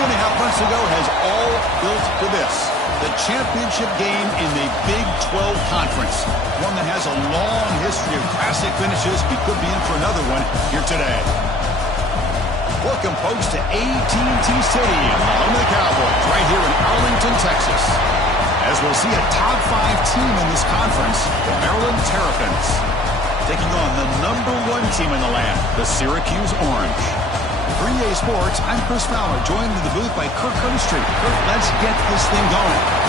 3.5 months ago has all built to this. The championship game in the Big 12 Conference. One that has a long history of classic finishes. We could be in for another one here today. Welcome, folks, to AT&T Stadium, home of the Cowboys, right here in Arlington, Texas. As we'll see a top 5 team in this conference, the Maryland Terrapins, taking on the #1 team in the land, the Syracuse Orange. For EA Sports, I'm Chris Fowler, joined in the booth by Kirk Herbstreit. Kirk, let's get this thing going.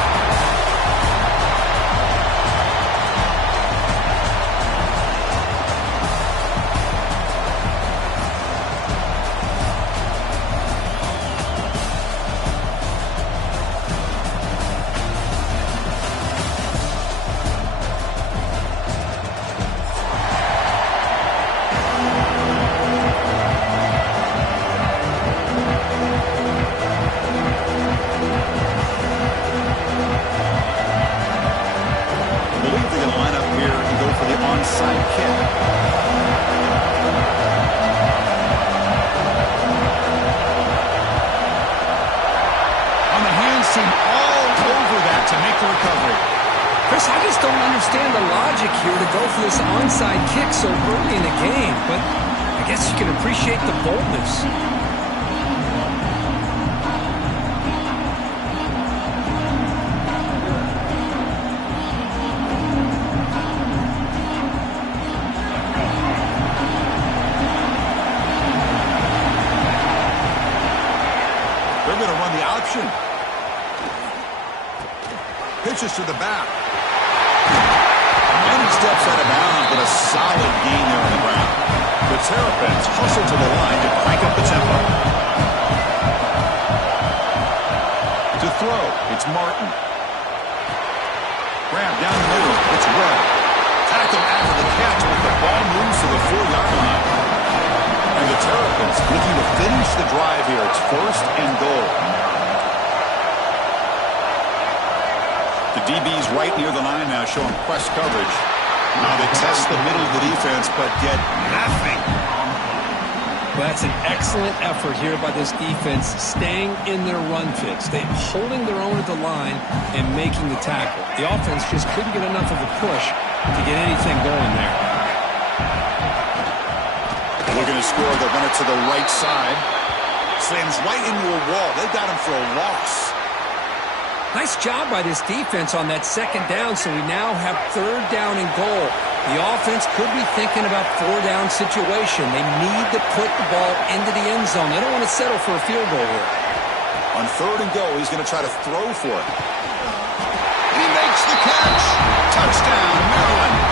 Pitches to the back. And he steps out of bounds, but a solid gain there on the ground. The Terrapins hustle to the line to crank up the tempo. To throw, it's Martin. Grab down the middle, it's Webb. Tackle after the catch, but the ball moves to the 4-yard line. And the Terrapins looking to finish the drive here. It's 1st and goal. The DB's right near the line now, showing press coverage. Now they test the middle of the defense, but get nothing. Well, that's an excellent effort here by this defense, staying in their run fits. They're holding their own at the line and making the tackle. The offense just couldn't get enough of a push to get anything going there. Looking to score, they'll run it to the right side. Slams right into a wall. They got him for a loss. Nice job by this defense on that 2nd down, so we now have 3rd down and goal. The offense could be thinking about 4-down situation. They need to put the ball into the end zone. They don't want to settle for a field goal here. On 3rd and goal, he's going to try to throw for it. He makes the catch. Touchdown, Maryland.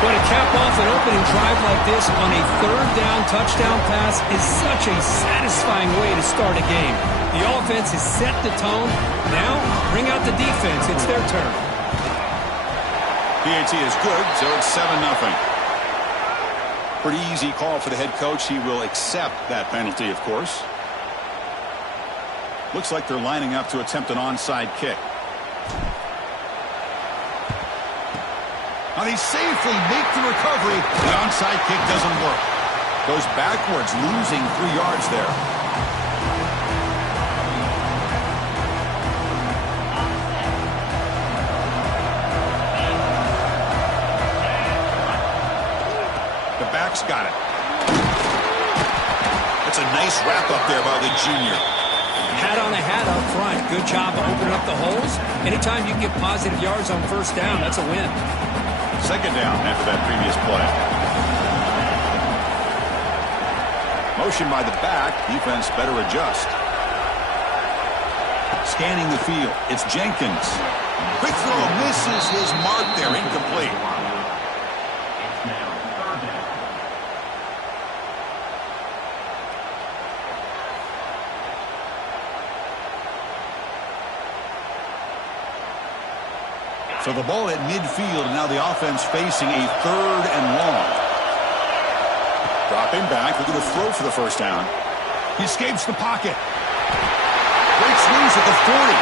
But to cap off an opening drive like this on a 3rd down touchdown pass is such a satisfying way to start a game. The offense has set the tone. Now, bring out the defense. It's their turn. PAT is good, so it's 7-0. Pretty easy call for the head coach. He will accept that penalty, of course. Looks like they're lining up to attempt an onside kick. Now they safely make the recovery. The onside kick doesn't work. Goes backwards, losing 3 yards there. The back's got it. That's a nice wrap up there by the junior. Hat on a hat up front. Good job of opening up the holes. Anytime you can get positive yards on 1st down, that's a win. 2nd down after that previous play. Motion by the back. Defense better adjust. Scanning the field. It's Jenkins. Quick throw. Misses his mark there. Incomplete. So the ball at midfield, and now the offense facing a 3rd and long. Dropping back, looking to throw for the 1st down. He escapes the pocket. Breaks loose at the 40.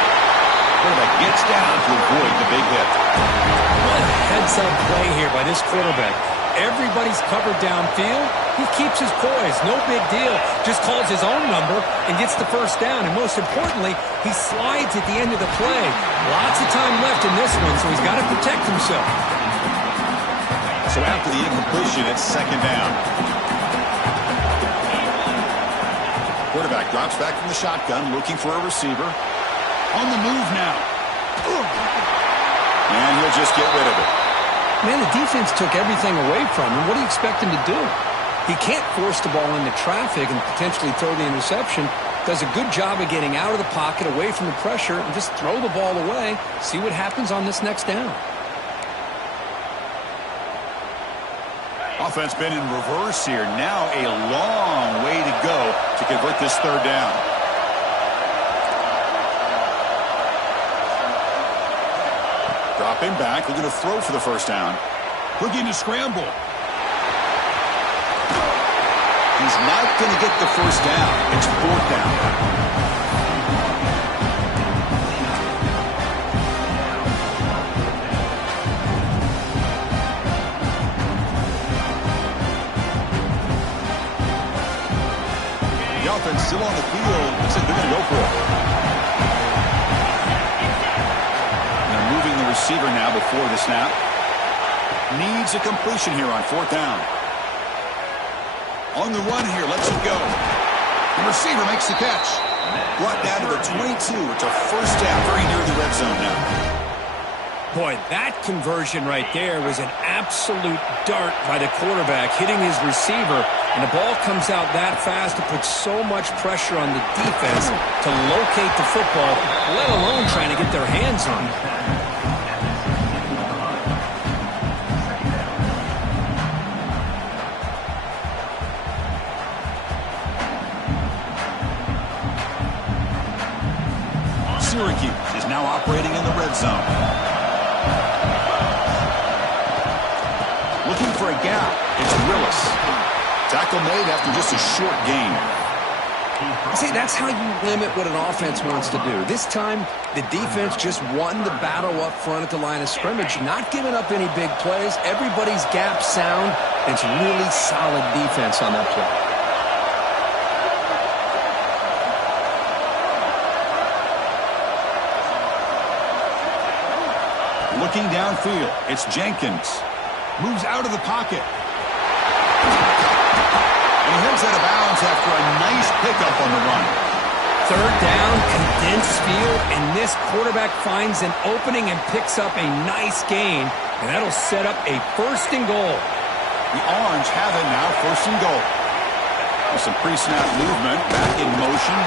Quarterback gets down to avoid the big hit. What a heads-up play here by this quarterback. Everybody's covered downfield. He keeps his poise. No big deal. Just calls his own number and gets the first down. And most importantly, he slides at the end of the play. Lots of time left in this one, so he's got to protect himself. So after the incompletion, it's second down. Quarterback drops back from the shotgun, looking for a receiver. On the move now. And he'll just get rid of it. Man, the defense took everything away from him. What do you expect him to do? He can't force the ball into traffic and potentially throw the interception. Does a good job of getting out of the pocket, away from the pressure, and just throw the ball away. See what happens on this next down. Offense been in reverse here. Now a long way to go to convert this third down. Dropping back, looking to throw for the first down. Looking to scramble. He's not going to get the first down. It's fourth down. Still on the field. Looks like they're going to go for it. They're moving the receiver now before the snap. Needs a completion here on fourth down. On the run here, lets it go. The receiver makes the catch. Brought down to the 22. It's a first down, very near the red zone now. Boy, that conversion right there was an absolute dart by the quarterback, hitting his receiver, and the ball comes out that fast to put so much pressure on the defense to locate the football, let alone trying to get their hands on it. Syracuse is now operating in the red zone. Looking for a gap. It's Willis. Tackle made after just a short gain. See, that's how you limit what an offense wants to do. This time, the defense just won the battle up front at the line of scrimmage, not giving up any big plays. Everybody's gap sound. It's really solid defense on that play. Looking downfield, it's Jenkins. Moves out of the pocket. And he heads out of bounds after a nice pickup on the run. Third down, condensed field, and this quarterback finds an opening and picks up a nice gain, and that'll set up a first and goal. The Orange have it now, first and goal. With some pre-snap movement, back in motion.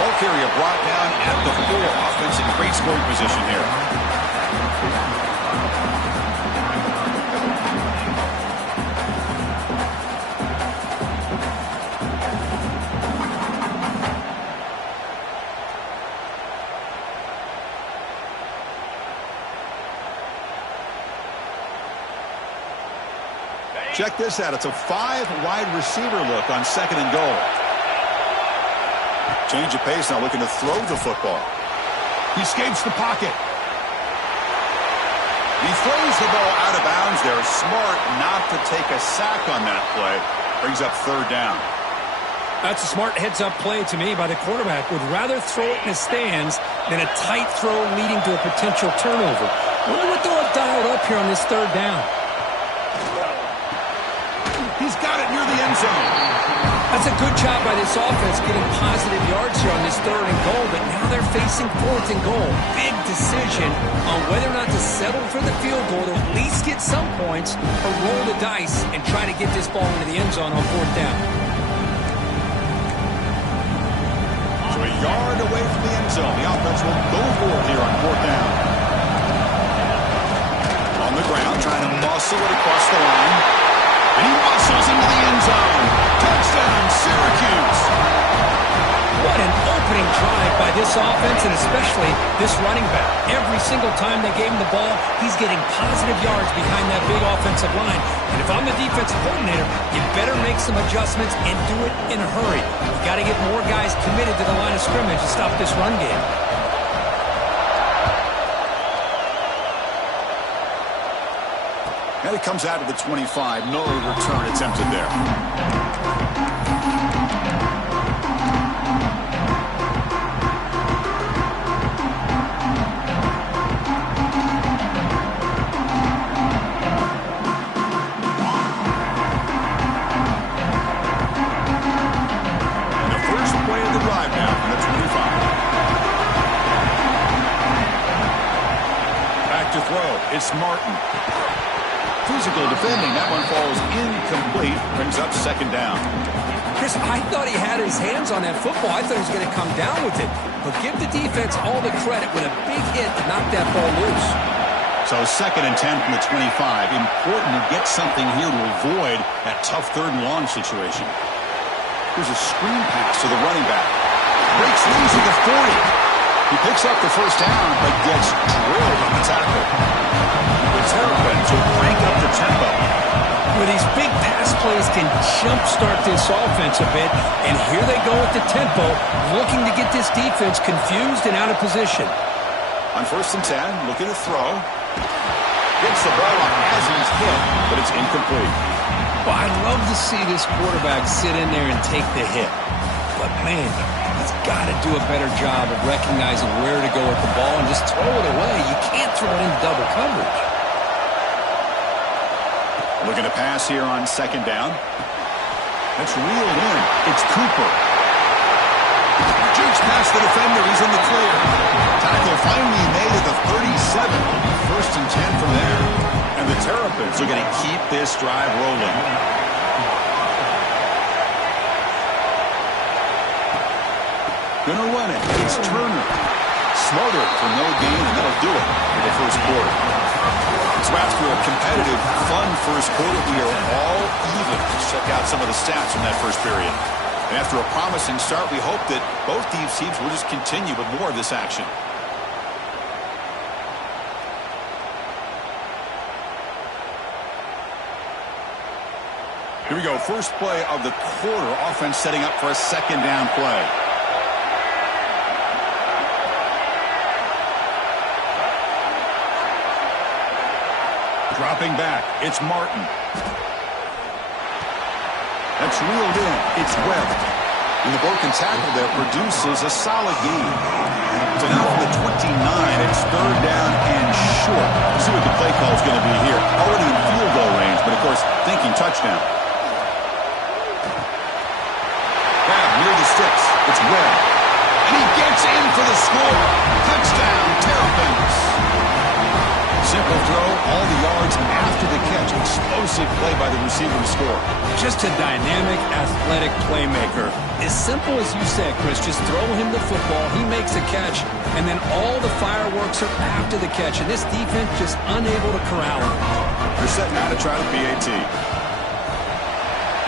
Ball carrier brought down at the 4. Offense in great scoring position here. Check this out. It's a 5-wide receiver look on second and goal. Change of pace now, looking to throw the football. He escapes the pocket. He throws the ball out of bounds there. Smart not to take a sack on that play. Brings up third down. That's a smart heads-up play to me by the quarterback. Would rather throw it in the stands than a tight throw leading to a potential turnover. Wonder what they'll have dialed up here on this third down. He's got it near the end zone. That's a good job by this offense getting positive yards here on this third and goal, but now they're facing fourth and goal. Big decision on whether or not to settle for the field goal to at least get some points or roll the dice and try to get this ball into the end zone on fourth down. So a yard away from the end zone. The offense will go for it here on fourth down. On the ground, trying to muscle it across the line. And he muscles into the end zone. Touchdown, Syracuse. What an opening drive by this offense, and especially this running back. Every single time they gave him the ball, he's getting positive yards behind that big offensive line. And if I'm the defensive coordinator, you better make some adjustments and do it in a hurry. You got to get more guys committed to the line of scrimmage to stop this run game. And it comes out of the 25. No return attempted there. It's Martin. Physical defending. That one falls incomplete. Brings up second down. Chris, I thought he had his hands on that football. I thought he was going to come down with it. But give the defense all the credit with a big hit to knock that ball loose. So 2nd and 10 from the 25. Important to get something here to avoid that tough 3rd and long situation. Here's a screen pass to the running back. Breaks loose at the 40. He picks up the first down, but gets drilled on the tackle. The Terrapins will crank up the tempo. With these big pass plays can jumpstart this offense a bit, and here they go with the tempo, looking to get this defense confused and out of position. On 1st and 10, looking to throw. Gets the ball off as he's hit, but it's incomplete. Well, I'd love to see this quarterback sit in there and take the hit. But, man, he's got to do a better job of recognizing where to go with the ball and just throw it away. You can't throw it in double coverage. Looking to pass here on 2nd down. That's reeled in. It's Cooper. Jukes past the defender. He's in the clear. Tackle finally made at the 37. 1st and 10 from there. And the Terrapins are going to keep this drive rolling. Gonna run it. It's Turner. Smothered for no gain, and that'll do it for the 1st quarter. So after a competitive, fun 1st quarter, we are all even. Let's check out some of the stats from that 1st period. And after a promising start, we hope that both these teams will just continue with more of this action. Here we go. First play of the quarter. Offense setting up for a 2nd down play. Dropping back, it's Martin. That's reeled in. It's Webb. And the broken tackle there produces a solid gain. So now from the 29, it's 3rd down and short. Let's see what the play call is going to be here. Already in field goal range, but of course, thinking touchdown. Grab near the sticks. It's Webb. And he gets in for the score. Touchdown, Terrapins. Simple throw, all the yards after the catch. Explosive play by the receiver to score. Just a dynamic, athletic playmaker. As simple as you said, Chris, just throw him the football, he makes a catch, and then all the fireworks are after the catch, and this defense just unable to corral him. They're setting out to try the PAT.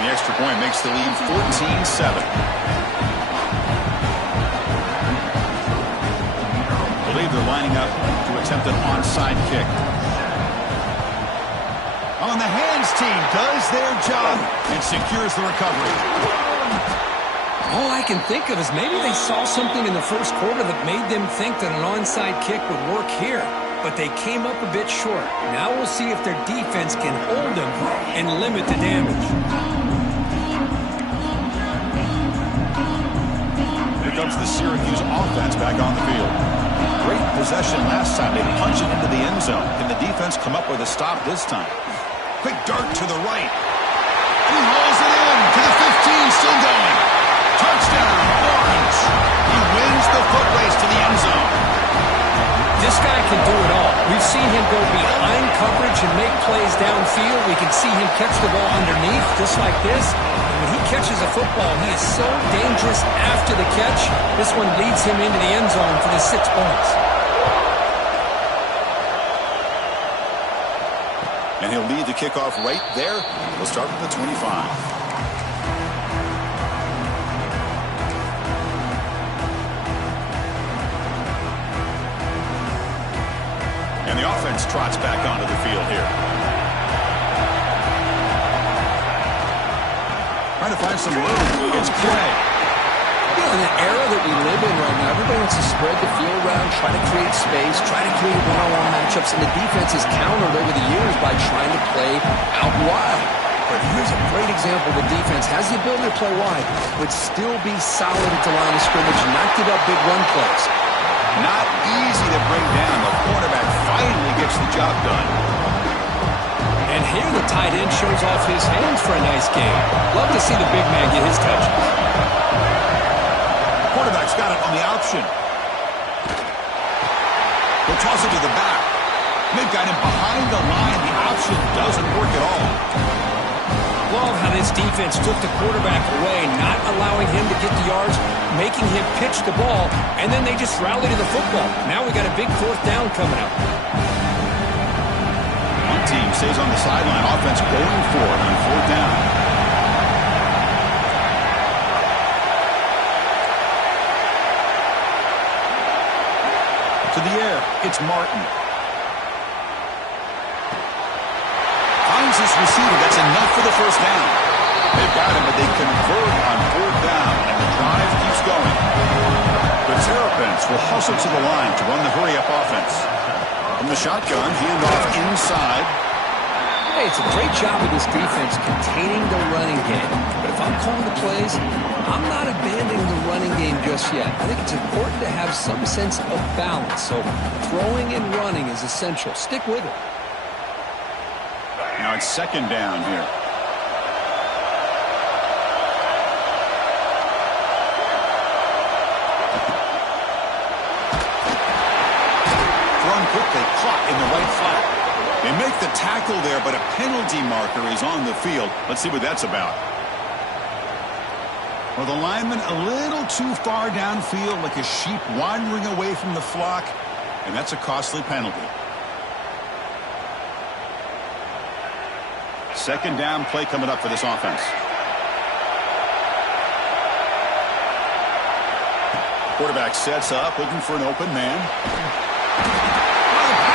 The extra point makes the lead 14-7. I believe they're lining up to attempt an onside kick. On the hands team does their job and secures the recovery. All I can think of is maybe they saw something in the 1st quarter that made them think that an onside kick would work here. But they came up a bit short. Now we'll see if their defense can hold them and limit the damage. Here comes the Syracuse offense back on the field. Great possession last time. They punch it into the end zone. Can the defense come up with a stop this time? Quick dart to the right. And he hauls it in to the 15, still going. Touchdown, Orange. He wins the foot race to the end zone. This guy can do it all. We've seen him go behind coverage and make plays downfield. We can see him catch the ball underneath, just like this. And when he catches a football, he is so dangerous after the catch. This one leads him into the end zone for the 6 points. And he'll lead the kickoff right there. We'll start with the 25. And the offense trots back onto the field here. Trying to find some room. It's Clay. Yeah, in the era that we live in right now, everybody wants to spread the field around, try to create space, try to create one-on-one matchups, and the defense is countered over the years by trying to play out wide. But here's a great example. The defense has the ability to play wide, but still be solid at the line of scrimmage and not give up big run plays. Not easy to bring down. The quarterback finally gets the job done. And here the tight end shows off his hands for a nice game. Love to see the big man get his touches. Quarterback's got it on the option. He'll toss it to the back. They've got him behind the line. The option doesn't work at all. Love how this defense took the quarterback away, not allowing him to get the yards, making him pitch the ball, and then they just rallied to the football. Now we got a big fourth down coming up. One team stays on the sideline. Offense going for it on fourth down. To the air, it's Martin. Finds his receiver. That's enough for the first down. They've got him, but they convert on fourth down, and the drive keeps going. The Terrapins will hustle to the line to run the hurry-up offense. From the shotgun, handoff inside. Hey, it's a great job of this defense containing the running game. But if I'm calling the plays, I'm not abandoning the running game just yet. I think it's important to have some sense of balance. So throwing and running is essential. Stick with it. Now it's second down here. Thrown quickly, caught in the right flat. They make the tackle there, but a penalty marker is on the field. Let's see what that's about. Well, the lineman a little too far downfield, like a sheep wandering away from the flock, and that's a costly penalty. Second down play coming up for this offense. Quarterback sets up, looking for an open man.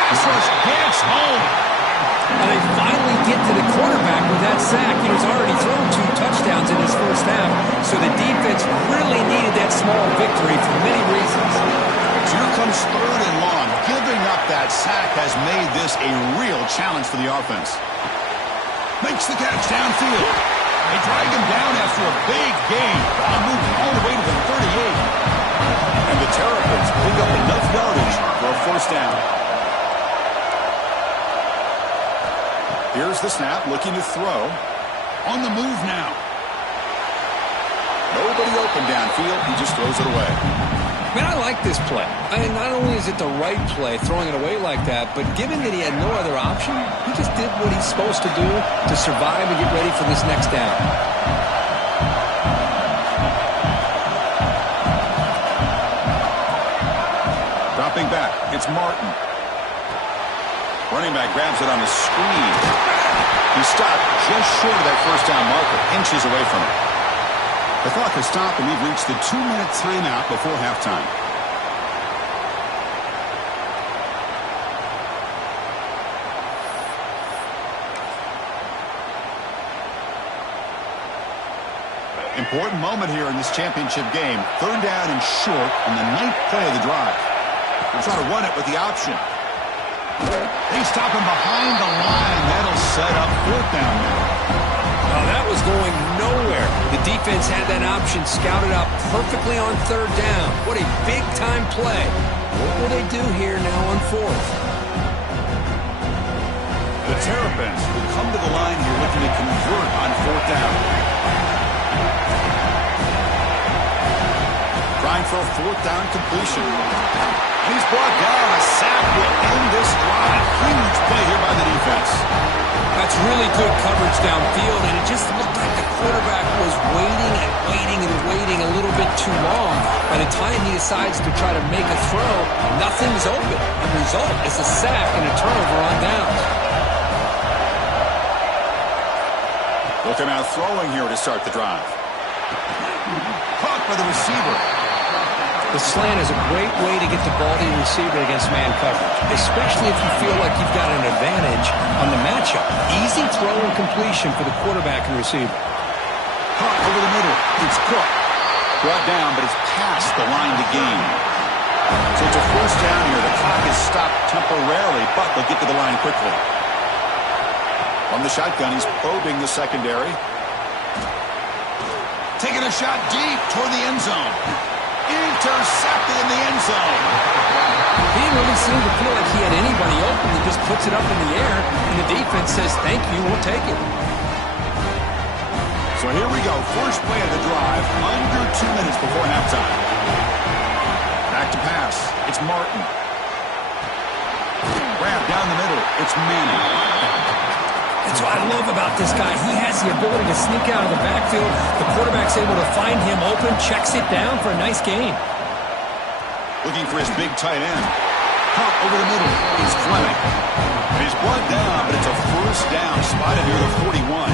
Pass rush gets home. And they finally get to the quarterback with that sack. He's already thrown 2 touchdowns in his first half, so the defense really needed that small victory for many reasons. Here comes third and long. Giving up that sack has made this a real challenge for the offense. Makes the catch downfield. They drag him down after a big gain. Ball moved all the way to the 38. And the Terrapins pick up enough yardage for a first down. Here's the snap, looking to throw. On the move now. Nobody open downfield. He just throws it away. Man, I like this play. I mean, not only is it the right play, throwing it away like that, but given that he had no other option, he just did what he's supposed to do to survive and get ready for this next down. Dropping back, it's Martin. Running back grabs it on the screen. He stopped just short of that first down marker, inches away from it. The clock has stopped, and we've reached the 2-minute timeout before halftime. Important moment here in this championship game. Third down and short on the 9th play of the drive. They'll try to run it with the option. They stop him behind the line. That'll set up fourth down now. Oh, that was going nowhere. The defense had that option scouted out perfectly on third down. What a big-time play. What will they do here now on fourth? The Terrapins will come to the line here looking to convert on fourth down. Trying for a fourth down completion. He's brought down. A sack will end this drive. Huge play here by the defense. That's really good coverage downfield, and it just looked like the quarterback was waiting and waiting and waiting a little bit too long. By the time he decides to try to make a throw, nothing's open. The result is a sack and a turnover on downs. Looking out throwing here to start the drive. Caught by the receiver. The slant is a great way to get the ball to your receiver against man coverage, especially if you feel like you've got an advantage on the matchup. Easy throw and completion for the quarterback and receiver. Caught over the middle. It's Cook. Brought down, but it's past the line to gain. So it's a first down here. The clock is stopped temporarily, but they'll get to the line quickly. From the shotgun, he's probing the secondary. Taking a shot deep toward the end zone. Intercepted in the end zone. He didn't really seem to feel like he had anybody open. He just puts it up in the air, and the defense says, thank you, we'll take it. So here we go. First play of the drive, under 2 minutes before halftime. Back to pass. It's Martin. Grab down the middle. It's Manning. That's what I love about this guy. He has the ability to sneak out of the backfield. The quarterback's able to find him open, checks it down for a nice gain. Looking for his big tight end. Pump over the middle. It's Fleming. And he's brought down, but it's a first down spotted near the 41.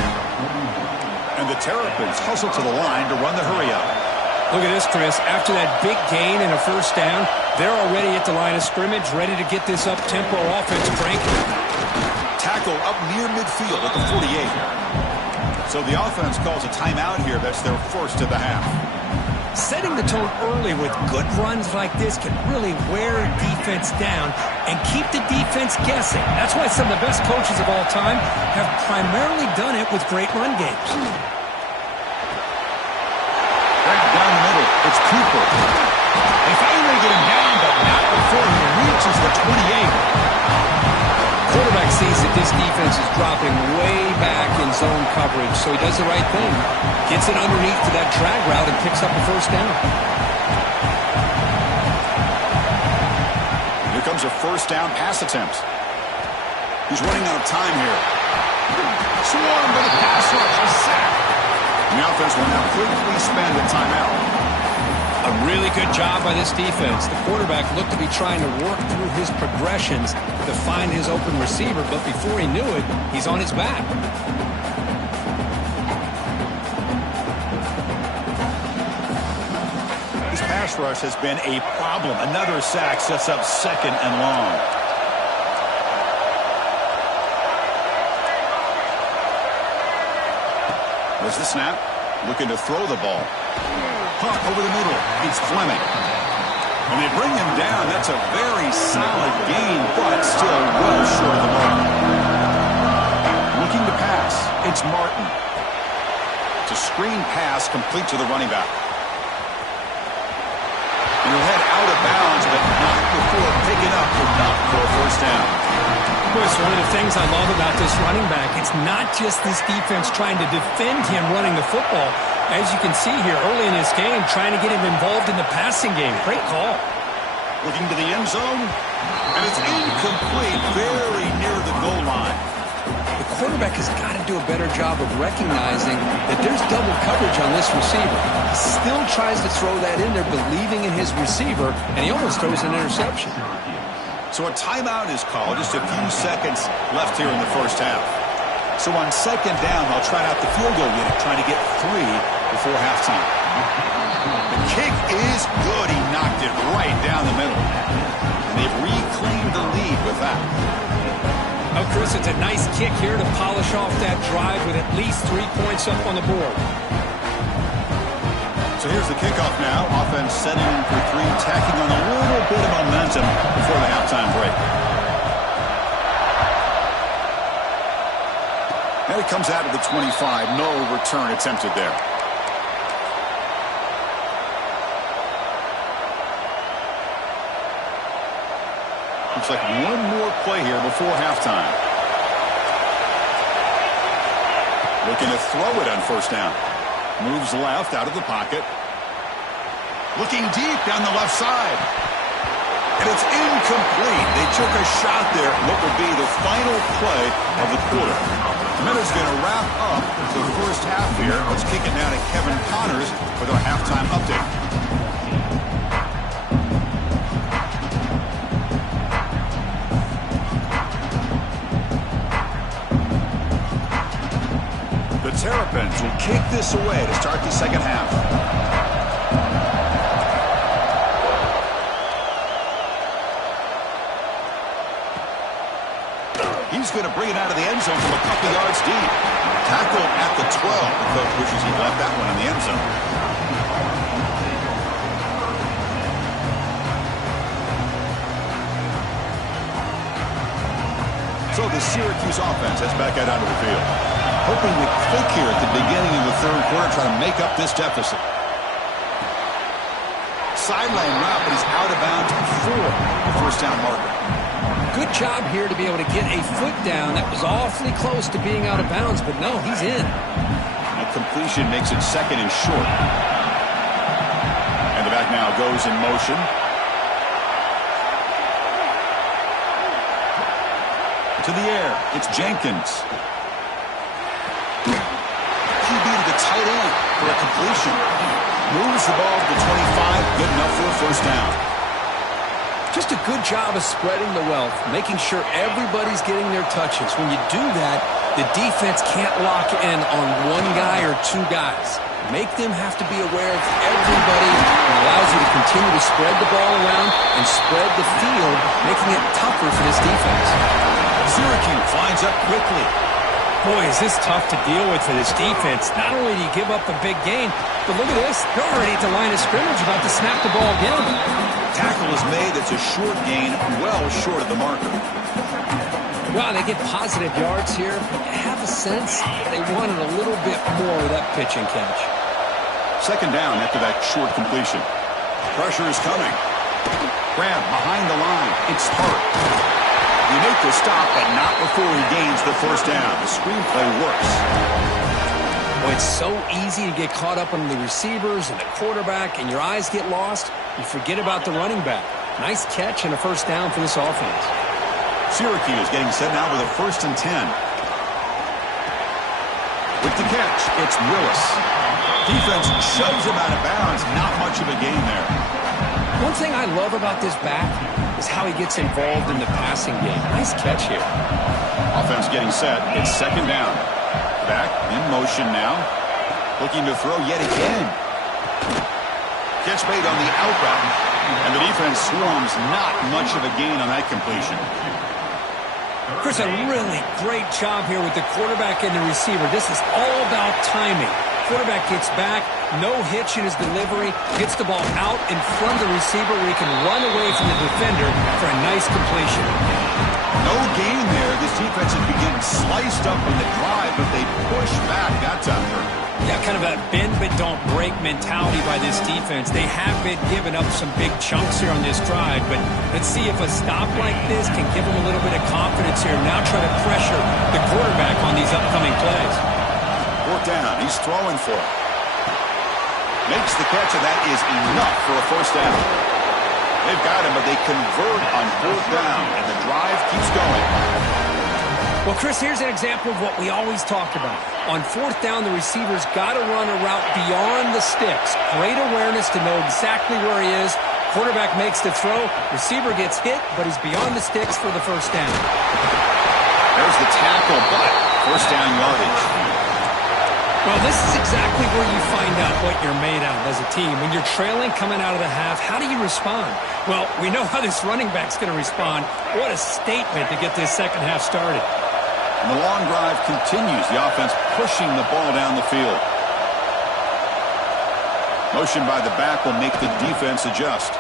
And the Terrapins hustle to the line to run the hurry-up. Look at this, Chris. After that big gain and a first down, they're already at the line of scrimmage, ready to get this up-tempo offense cranking. Tackle up near midfield at the 48. So the offense calls a timeout here. That's their first of the half. Setting the tone early with good runs like this can really wear a defense down and keep the defense guessing. That's why some of the best coaches of all time have primarily done it with great run games. Right down the middle, it's Cooper. They finally get him down, but not before he reaches the 28. Quarterback sees that this defense is dropping way back in zone coverage, so he does the right thing. Gets it underneath to that drag route and picks up the first down. Here comes a first down pass attempt. He's running out of time here. Swarmed by the pass rush, a sack. And the offense will now quickly spend a timeout. A really good job by this defense. The quarterback looked to be trying to work through his progressions to find his open receiver, but before he knew it, he's on his back. This pass rush has been a problem. Another sack sets up second and long. There's the snap. Looking to throw the ball. Pump over the middle. It's Fleming. And they bring him down. That's a very solid gain, but still well short of the mark. Looking to pass. It's Martin. It's a screen pass complete to the running back. And he'll head out of bounds, but not before picking up enough for a first down. Chris, one of the things I love about this running back, it's not just this defense trying to defend him running the football. As you can see here early in this game, trying to get him involved in the passing game. Great call. Looking to the end zone, and it's incomplete, very near the goal line. The quarterback has got to do a better job of recognizing that there's double coverage on this receiver. He still tries to throw that in there, believing in his receiver, and he almost throws an interception. So a timeout is called. Just a few seconds left here in the first half. So on second down, they'll try out the field goal unit, trying to get 3 before halftime. The kick is good. He knocked it right down the middle. And they've reclaimed the lead with that. Oh, Chris, it's a nice kick here to polish off that drive with at least 3 points up on the board. So here's the kickoff now. Offense setting in for 3, tacking on a little bit of momentum before the halftime break. Now he comes out of the 25. No return attempted there. Looks like one more play here before halftime. Looking to throw it on first down. Moves left out of the pocket. Looking deep down the left side. And it's incomplete. They took a shot there. What will be the final play of the quarter. The Miners going to wrap up the first half here. Let's kick it now to Kevin Connors with our halftime update. The Terrapins will kick this away to start the second half. He's going to bring it out of the end zone from a couple yards deep. Tackled at the 12. The coach wishes he left that one in the end zone. the Syracuse offense heads back out onto the field. Hoping to click here at the beginning of the third quarter, try to make up this deficit. Sideline route, but he's out of bounds before the first down marker. Good job here to be able to get a foot down. That was awfully close to being out of bounds, but no, he's in. That completion makes it second and short. And the back now goes in motion. To the air, it's Jenkins. QB to the tight end for a completion. Moves the ball to the 25, good enough for a first down. Just a good job of spreading the wealth, making sure everybody's getting their touches. When you do that, the defense can't lock in on one guy or two guys. Make them have to be aware of everybody. It allows you to continue to spread the ball around and spread the field, making it tougher for this defense. Syracuse lines up quickly. Boy, is this tough to deal with for this defense. Not only do you give up a big gain, but look at this. They're already at the line of scrimmage about to snap the ball again. Tackle is made. It's a short gain, well short of the marker. Well, they get positive yards here, but I have a sense they wanted a little bit more of that pitch and catch. Second down after that short completion. Pressure is coming. Grab behind the line. It's Hart. You make the stop, but not before he gains the first down. The screenplay works. Well, it's so easy to get caught up on the receivers and the quarterback, and your eyes get lost. You forget about the running back. Nice catch and a first down for this offense. Syracuse getting set now with a 1st and 10. With the catch, it's Willis. Defense shows him out of bounds. Not much of a gain there. One thing I love about this back is how he gets involved in the passing game. Nice catch here. Offense getting set. It's second down. Back in motion now. Looking to throw yet again. Catch made on the out route. And the defense swarms. Not much of a gain on that completion. Chris, a really great job here with the quarterback and the receiver. This is all about timing. Quarterback gets back, no hitch in his delivery, gets the ball out in front of the receiver where he can run away from the defender for a nice completion. No gain there. This defense has been getting sliced up on the drive, but they push back. That's effort. Yeah, kind of a bend but don't break mentality by this defense. They have been giving up some big chunks here on this drive, but let's see if a stop like this can give them a little bit of confidence here. Now try to pressure the quarterback on these upcoming plays. Fourth down. He's throwing for it. Makes the catch, and that is enough for a first down. They've got him, but they convert on fourth down, and the drive keeps going. Well, Chris, here's an example of what we always talk about. On fourth down, the receiver's got to run a route beyond the sticks. Great awareness to know exactly where he is. Quarterback makes the throw. Receiver gets hit, but he's beyond the sticks for the first down. There's the tackle, but first down yardage. Well, this is exactly where you find out what you're made of as a team. When you're trailing coming out of the half, how do you respond? Well, we know how this running back's going to respond. What a statement to get this second half started. And the long drive continues. The offense pushing the ball down the field. Motion by the back will make the defense adjust.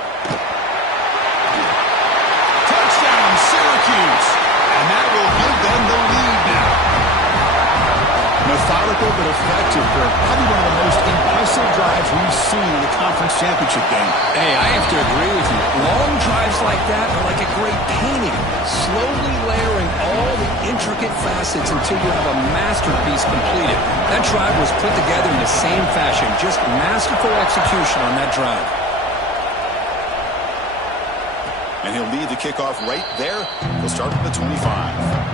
Touchdown, Syracuse! And that will give them the lead now. Methodical but effective for probably one of the most impressive drives we've seen in the conference championship game. Hey, I have to agree with you. Long drives like that are like a great painting, slowly layering all the intricate facets until you have a masterpiece completed. That drive was put together in the same fashion, just masterful execution on that drive. And he'll lead the kickoff right there. He'll start from the 25.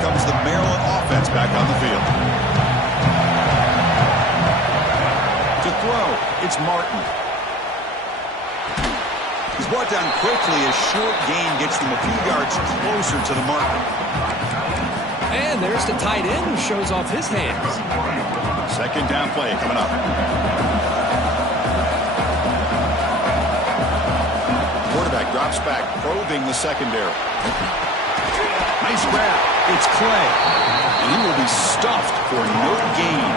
Comes the Maryland offense back on the field. To throw, it's Martin. He's brought down quickly. A short gain gets them a few yards closer to the marker. And there's the tight end who shows off his hands. Second down play coming up. Quarterback drops back, probing the secondary. Nice grab. It's Clay. And he will be stuffed for no gain.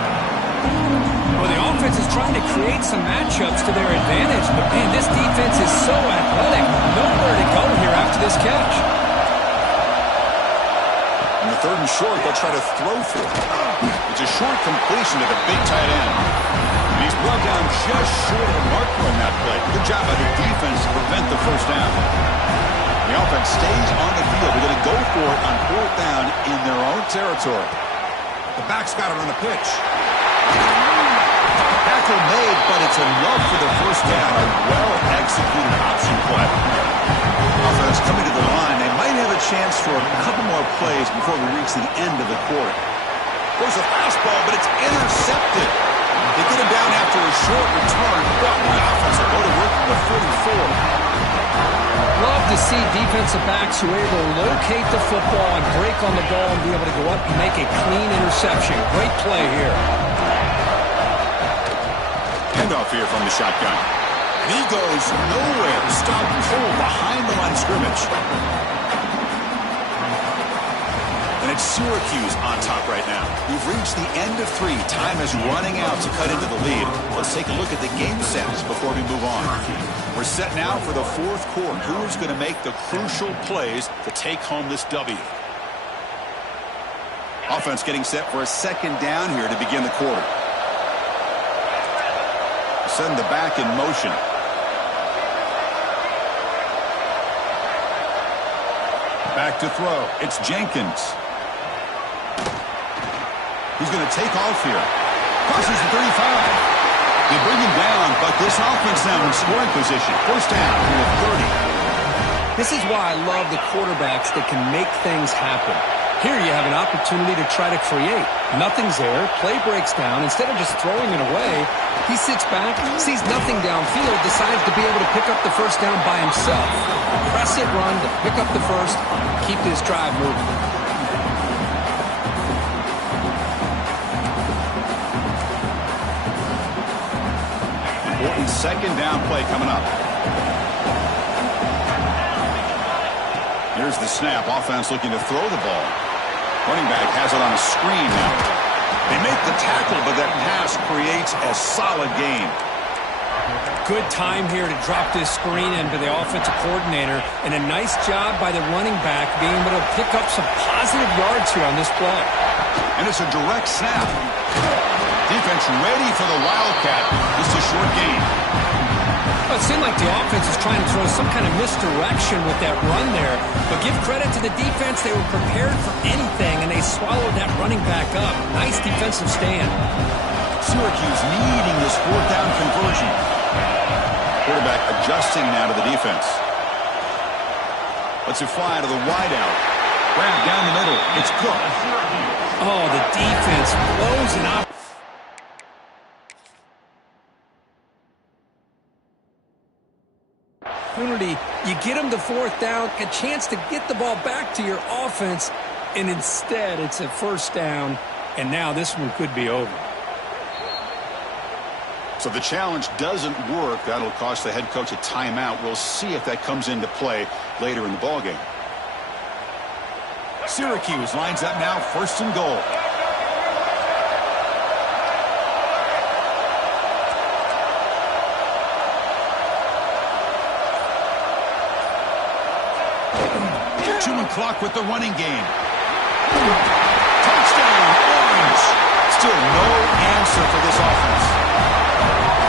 Well, the offense offense is trying to create some matchups to their advantage, but man, this defense is so athletic. Nowhere to go here after this catch. On the 3rd and short, they'll try to throw for it. It's a short completion to the big tight end. And he's brought down just short of the marker on that play. Good job by the defense to prevent the first down. The offense stays on the field. They're going to go for it on 4th down in their own territory. The back's got it on the pitch. Tackle made, but it's enough for the first down. A well-executed option play. Offense coming to the line. They might have a chance for a couple more plays before we reach the end of the quarter. There's a fastball, but it's intercepted. They get him down after a short return, but the offense will go to work from the 44. Love to see defensive backs who are able to locate the football and break on the ball and be able to go up and make a clean interception. Great play here. Handoff here from the shotgun. And he goes nowhere. Stop cold behind the line of scrimmage. And it's Syracuse on top right now. We've reached the end of 3. Time is running out to cut into the lead. Let's take a look at the game sets before we move on. We're set now for the 4th quarter. Who is going to make the crucial plays to take home this W? Offense getting set for a 2nd down here to begin the quarter. Send the back in motion. Back to throw. It's Jenkins. He's going to take off here. Crosses the 35. They bring him down, but this offense now in scoring position. First down here at 30. This is why I love the quarterbacks that can make things happen. Here you have an opportunity to try to create. Nothing's there. Play breaks down. Instead of just throwing it away, he sits back, sees nothing downfield, decides to be able to pick up the first down by himself. Press it, run to pick up the first, keep this drive moving. Important 2nd down play coming up. Here's the snap. Offense looking to throw the ball. Running back has it on a screen now. They make the tackle, but that pass creates a solid gain. Good time here to drop this screen in to the offensive coordinator, and a nice job by the running back being able to pick up some positive yards here on this play. And it's a direct snap. Defense ready for the Wildcat. Just a short gain. Well, it seemed like the offense is trying to throw some kind of misdirection with that run there. But give credit to the defense. They were prepared for anything, and they swallowed that running back up. Nice defensive stand. Syracuse needing this 4th down conversion. Quarterback adjusting now to the defense. Let's it fly to the wideout. Grab down the middle. It's Cook. Oh, the defense blows an opportunity. You get them to 4th down, a chance to get the ball back to your offense, and instead it's a first down, and now this one could be over. So the challenge doesn't work. That'll cost the head coach a timeout. We'll see if that comes into play later in the ballgame. Syracuse lines up now, 1st and goal. Clock with the running game. Touchdown, Orange. Still no answer for this offense.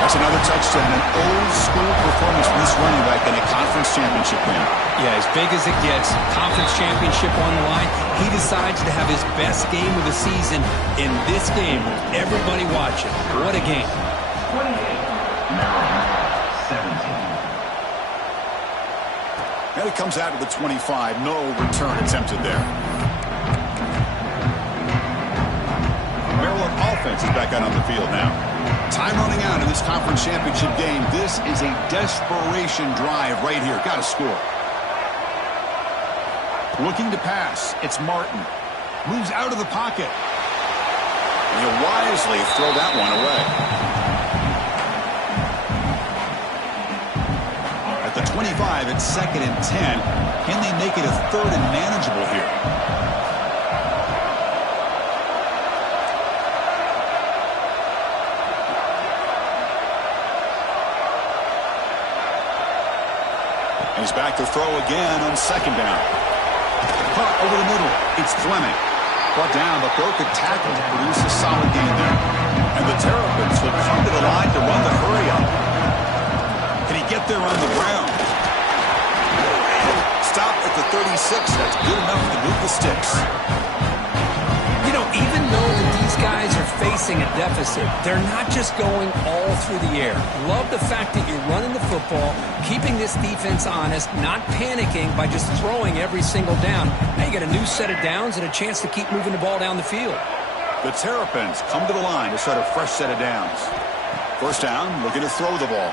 That's another touchdown, an old-school performance from this running back in a conference championship win. Yeah, as big as it gets, conference championship on the line, he decides to have his best game of the season in this game with everybody watching. What a game. 28, Maryland, 17. And it comes out to the 25. No return attempted there. Maryland offense is back out on the field now. Time running out in this conference championship game. This is a desperation drive right here. Got to score. Looking to pass. It's Martin. Moves out of the pocket. And he'll wisely throw that one away. At the 25, it's 2nd and 10. Can they make it a 3rd and manageable here? He's back to throw again on second down. Caught over the middle. It's Fleming. Brought down, but broke a tackle to produce a solid gain there. And the Terrapins will come to the line to run the hurry up. Can he get there on the ground? Stop at the 36. That's good enough to move the sticks. You know, even though that these guys are facing a deficit, they're not just going all through the air. Love the fact that you're running the football, keeping this defense honest, not panicking by just throwing every single down. Now you get a new set of downs and a chance to keep moving the ball down the field. The Terrapins come to the line to start a fresh set of downs. First down, looking to throw the ball.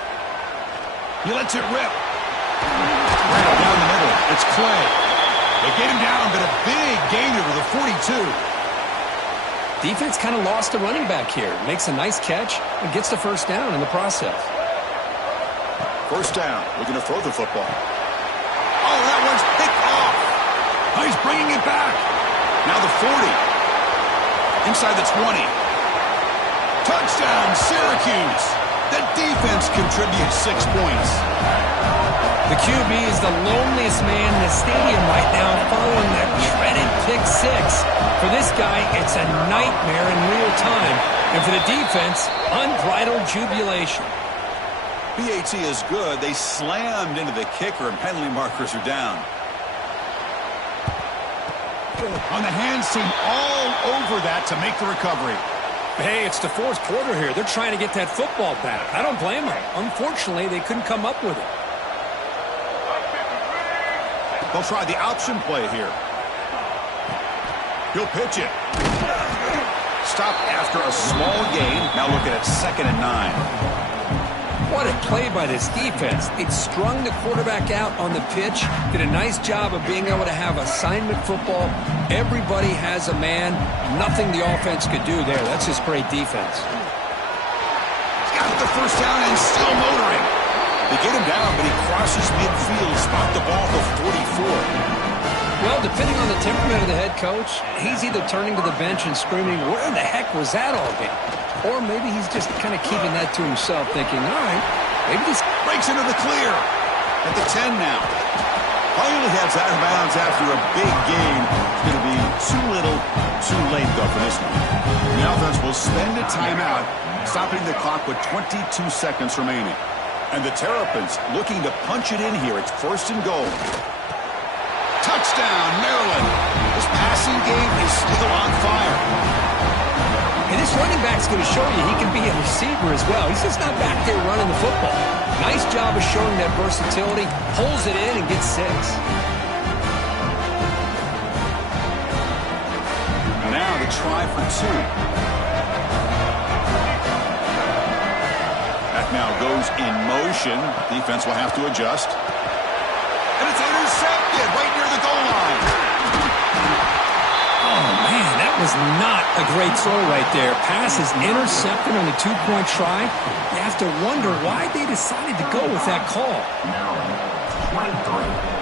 He lets it rip. Right down the middle. It's Clay. They get him down, but a big gainer to the 42. Defense kind of lost the running back here. Makes a nice catch and gets the first down in the process. First down, looking to throw the football. Oh, that one's picked off. Oh, he's bringing it back. Now the 40. Inside the 20. Touchdown, Syracuse. The defense contributes 6 points. The QB is the loneliest man in the stadium right now following that dreaded pick six. For this guy, it's a nightmare in real time. And for the defense, unbridled jubilation. PAT is good. They slammed into the kicker, and penalty markers are down. On the hands team all over that to make the recovery. Hey, it's the fourth quarter here. They're trying to get that football back. I don't blame them. Unfortunately, they couldn't come up with it. They'll try the option play here. He'll pitch it. Stopped after a small gain. Now looking at 2nd and 9. What a play by this defense. It strung the quarterback out on the pitch. Did a nice job of being able to have assignment football. Everybody has a man. Nothing the offense could do there. That's just great defense. He's got the first down and still motoring. They get him down, but he crosses midfield, spot the ball to 44. Well, depending on the temperament of the head coach, he's either turning to the bench and screaming, where the heck was that all game? Or maybe he's just kind of keeping that to himself, thinking, all right, maybe this breaks into the clear. At the 10 now. Finally heads out of bounds after a big gain. It's going to be too little, too late, though, for this one. The offense will spend a timeout, stopping the clock with 22 seconds remaining. And the Terrapins looking to punch it in here. It's 1st and goal. Touchdown, Maryland. This passing game is still on fire. And this running back's going to show you he can be a receiver as well. He's just not back there running the football. Nice job of showing that versatility. Pulls it in and gets 6. And now the try for 2. Now goes in motion. Defense will have to adjust. And it's intercepted right near the goal line. Oh, man, that was not a great throw right there. Pass is intercepted on the 2-point try. You have to wonder why they decided to go with that call. Now, 23.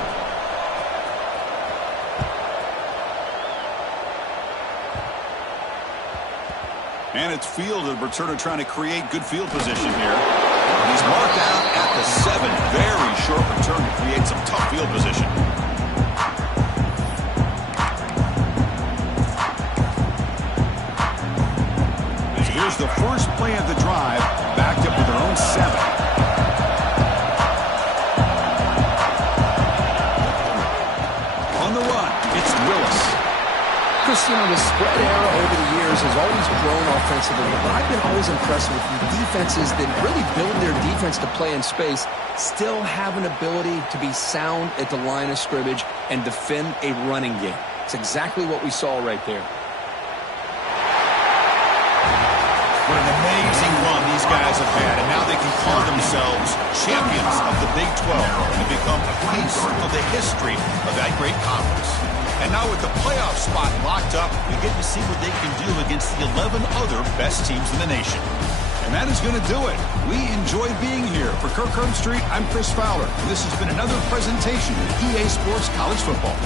And it's field, the returner trying to create good field position here. He's marked out at the 7. Very short return to create some tough field position. So here's the first play of the drive, backed up with their own 7. On the run, it's Willis. Christian, the spread era over the years has always grown offensively, but I've been always impressed with the defenses that really build their defense to play in space, still have an ability to be sound at the line of scrimmage and defend a running game. It's exactly what we saw right there. What an amazing run these guys have had, and now they can call themselves champions of the Big 12 and become a piece of the history of that great conference. And now with the playoff spot locked up, we get to see what they can do against the 11 other best teams in the nation. And that is going to do it. We enjoy being here. For Kirk Herbstreit, I'm Chris Fowler. And this has been another presentation of EA Sports College Football.